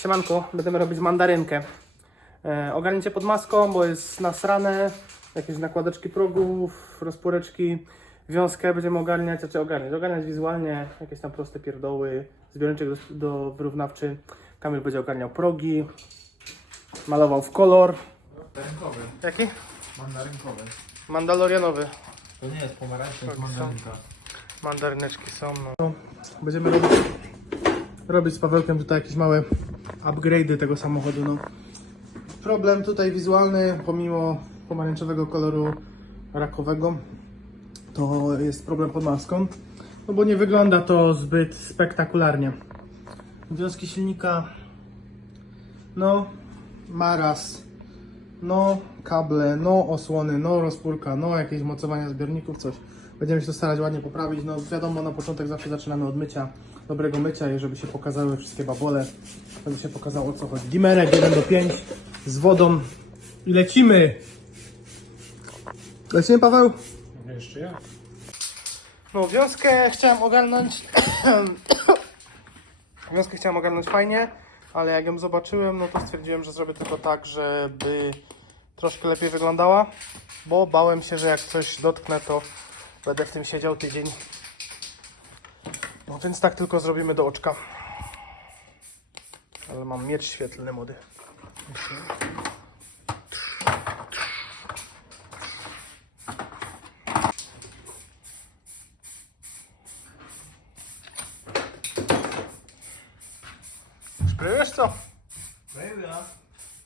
Siemanko, będziemy robić mandarynkę. E, ogarnijcie pod maską, bo jest nasrane, jakieś nakładeczki progów, rozporeczki, wiązkę będziemy ogarniać, znaczy ogarniać, ogarniać wizualnie, jakieś tam proste pierdoły, zbiorniczek do, do wyrównawczy. Kamil będzie ogarniał progi, malował w kolor. Mandarynkowy. Jaki? Mandarynkowy. Mandalorianowy. To nie jest pomarańcza, to jest mandarynka. Mandaryneczki są, no. Będziemy robić, robić z Pawełkiem tutaj jakieś małe upgrade'y tego samochodu, no. Problem tutaj wizualny, pomimo pomarańczowego koloru rakowego, to jest problem pod maską, no bo nie wygląda to zbyt spektakularnie. Wiązki silnika, no, maraz, no kable, no osłony, no rozpórka, no jakieś mocowania zbiorników, coś. Będziemy się to starać ładnie poprawić. No wiadomo, na początek zawsze zaczynamy od mycia, dobrego mycia i żeby się pokazały wszystkie babole, żeby się pokazało o co chodzi. Dimerek 1 do 5 z wodą i lecimy! Lecimy Paweł? Jeszcze ja? No wiązkę chciałem ogarnąć Wiązkę chciałem ogarnąć fajnie, ale jak ją zobaczyłem, no to stwierdziłem, że zrobię tylko tak, żeby troszkę lepiej wyglądała, bo bałem się, że jak coś dotknę, to będę w tym siedział tydzień. No więc tak tylko zrobimy do oczka. Ale mam miecz świetlny młody. Spróbujesz co? Baby,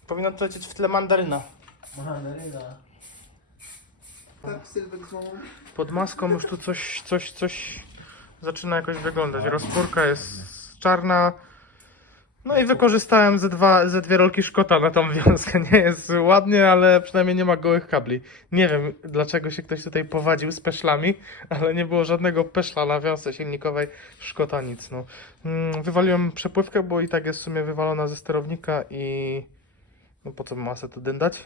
Powinno to lecieć w tle mandaryna. mandaryna. Tak, Sylwek z mamą. Pod maską już tu coś, coś, coś zaczyna jakoś wyglądać. Rozpórka jest czarna. No i wykorzystałem ze, dwa, ze dwie rolki szkota na tą wiązkę. Nie jest ładnie, ale przynajmniej nie ma gołych kabli. Nie wiem dlaczego się ktoś tutaj powadził z peszlami, ale nie było żadnego peszla na wiązce silnikowej. Szkota nic. No. Mm, Wywaliłem przepływkę, bo i tak jest w sumie wywalona ze sterownika i no po co masę tu dyndać.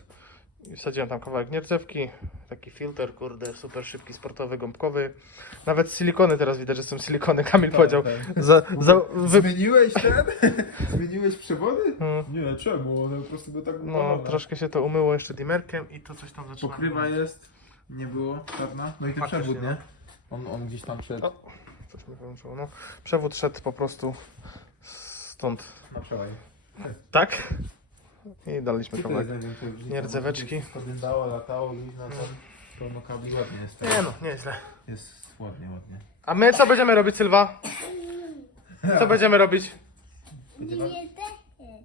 I Wsadziłem tam kawałek nierdzewki, taki filtr, kurde, super szybki, sportowy, gąbkowy. Nawet silikony teraz widać, że są silikony, Kamil powiedział. tak. Za, za, wy... Zmieniłeś ten? Zmieniłeś przewody? Mm, Nie, czemu? One po prostu były tak No, upalone. troszkę się to umyło jeszcze dimerkiem i tu coś tam zaczyna. Pokrywa jest, nie było czarna. No i ten Faktycznie, przewód, nie? On, on gdzieś tam szedł O. Coś mi wyłączyło, no. Przewód szedł po prostu stąd. na przełaj. Tak? I daliśmy kawałek. Nie nierdzeweczki. Podjędało, latało, luźno, tam pełno kabli, ładnie jest. Nie no, nieźle. Jest ładnie, ładnie. A my co będziemy robić, Sylwa? Co będziemy robić?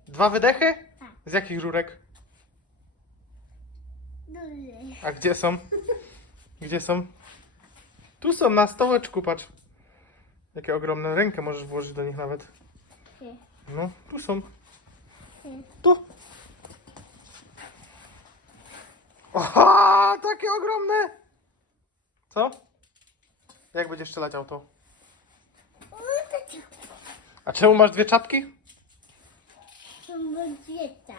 Dwa wydechy? Z jakich rurek? A gdzie są? Gdzie są? Tu są, na stołeczku, patrz. Jakie ogromne rękę możesz włożyć do nich nawet. No, tu są. Tu. Oha, takie ogromne! Co? Jak będziesz strzelać auto? A czemu masz dwie czapki? Dziecka.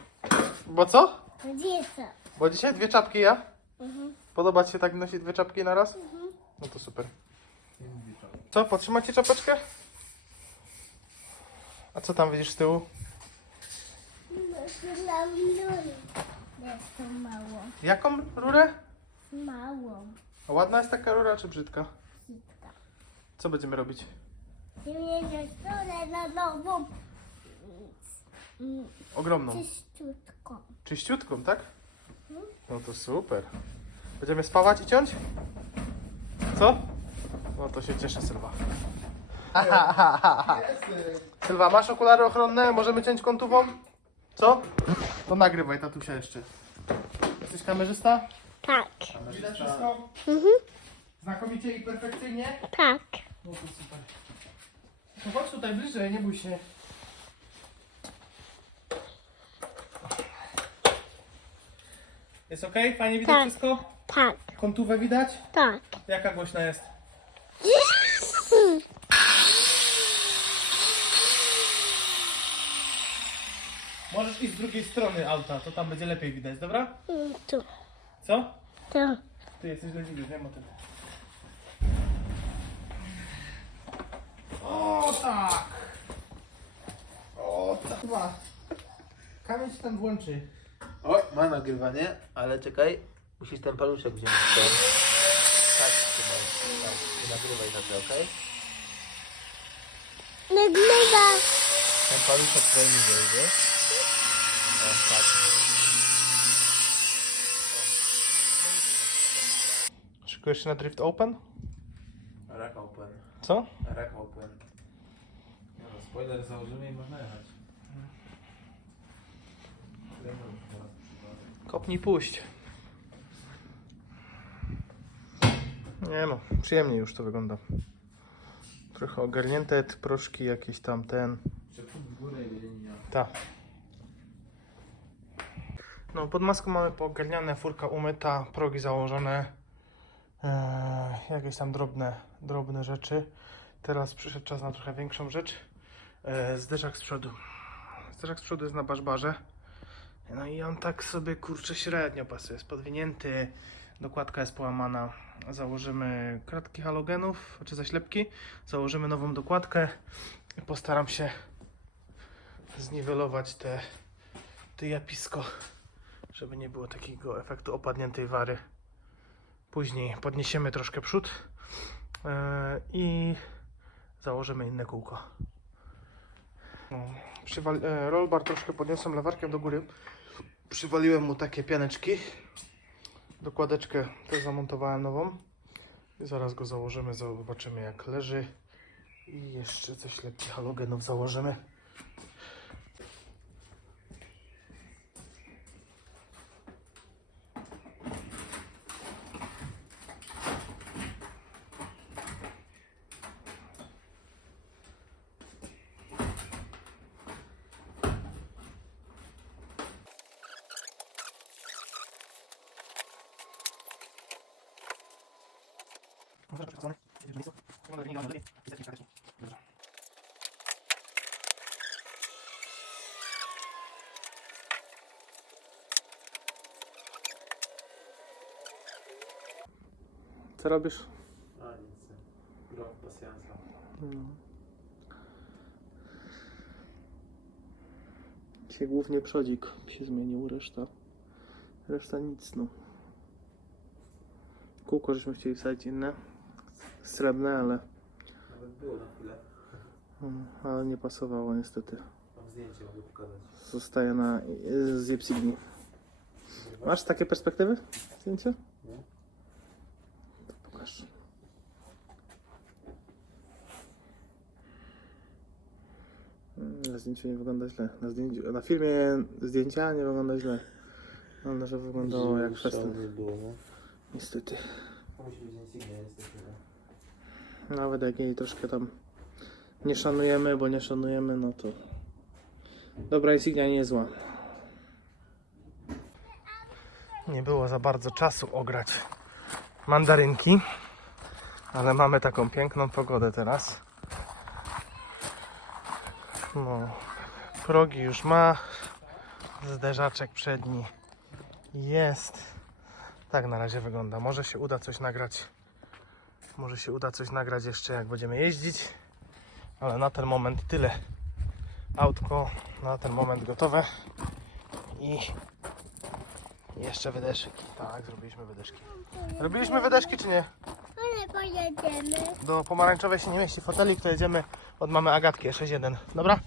Bo co? Dziecka. Bo dzisiaj dwie czapki ja? Mhm. Podoba ci się tak nosić dwie czapki na raz? No to super. Co, potrzymacie czapeczkę? A co tam widzisz z tyłu? To mało. Jaką rurę? Mało. A ładna jest taka rura czy brzydka? Dziecka. Co będziemy robić? Zmienię stronę na nową. Mm, Ogromną. Czyściutką. Czyściutką, tak? No to super. Będziemy spawać i ciąć? Co? No to się cieszę, Sylwa. Sylwa, masz okulary ochronne? Możemy ciąć kątową? Co? To nagrywaj, tatusia jeszcze. Jesteś kamerzysta? Tak. Widać wszystko? Znakomicie i perfekcyjnie? Tak. No to super. To chodź tutaj bliżej, nie bój się. Jest ok? Fajnie widać Tak. wszystko? Tak. Kątówę widać? Tak. Jaka głośna jest? Iść z drugiej strony auta, to tam będzie lepiej widać, dobra? Mm, Tu. Co? Tu. Ty jesteś leniwy, wiem o tym. O tak! O tak! Kamil się tam włączy. O, ma nagrywanie, ale czekaj. Musisz ten paluszek wziąć. Ten. Tak, trzymaj. Tak, nie nagrywaj na to, okej? Nagrywa. Ten paluszek twojej nie wejdzie. O, tak. Szykujesz się na Drift Open? Rack open. Co? Rack open. No, spoiler założymy i można jechać. Kopnij puść. Nie no, przyjemnie już to wygląda. Trochę ogarnięte, te proszki jakieś tam ten. Przepód w górę i linia. Ta. No, pod maską mamy poogarniane, furka umyta, progi założone. Eee, jakieś tam drobne, drobne rzeczy. Teraz przyszedł czas na trochę większą rzecz. Eee, zderzak z przodu. Zderzak z przodu jest na baszbarze. No i on tak sobie kurczę średnio pasuje. Jest podwinięty, dokładka jest połamana. Założymy kratki halogenów, czy zaślepki. Założymy nową dokładkę i postaram się zniwelować te, te japisko, żeby nie było takiego efektu opadniętej wary. Później podniesiemy troszkę przód yy, i założymy inne kółko. No, e, rollbar troszkę podniosłem lewarkiem do góry. Przywaliłem mu takie pianeczki. Dokładeczkę też zamontowałem nową. I zaraz go założymy, zobaczymy jak leży. I jeszcze coś lepkich halogenów założymy. Co robisz? A nic. Rok pasjansa. Dzisiaj głównie przodzik się zmienił, reszta, reszta nic, no. Kółko żeśmy chcieli wsadzić inne, srebrne, ale, Nawet było na chwilę. mm, ale nie pasowało niestety. Mam zdjęcie, mogę pokazać. Zostaje na z Jepsigni. Masz takie perspektywy? Zdjęcia? Nie. To pokaż. Mm, Na zdjęciu nie wygląda źle. Na, zdjęciu, na filmie zdjęcia nie wygląda źle. Ale że wyglądało jak festyn. nie było, no. Niestety. To musi być insygnia niestety. no. Nawet jak jej troszkę tam nie szanujemy, bo nie szanujemy, no to dobra insygnia nie jest zła. Nie było za bardzo czasu ograć mandarynki, ale mamy taką piękną pogodę teraz. No, progi już ma, zderzaczek przedni jest. Tak na razie wygląda. Może się uda coś nagrać może się uda coś nagrać jeszcze jak będziemy jeździć. Ale na ten moment tyle. Autko na ten moment gotowe. I jeszcze wydeszki. Tak, zrobiliśmy wydeszki. Robiliśmy wydeszki czy nie? Ale pojedziemy. Do pomarańczowej się nie mieści fotelik, to jedziemy od mamy Agatki 6.1. Dobra?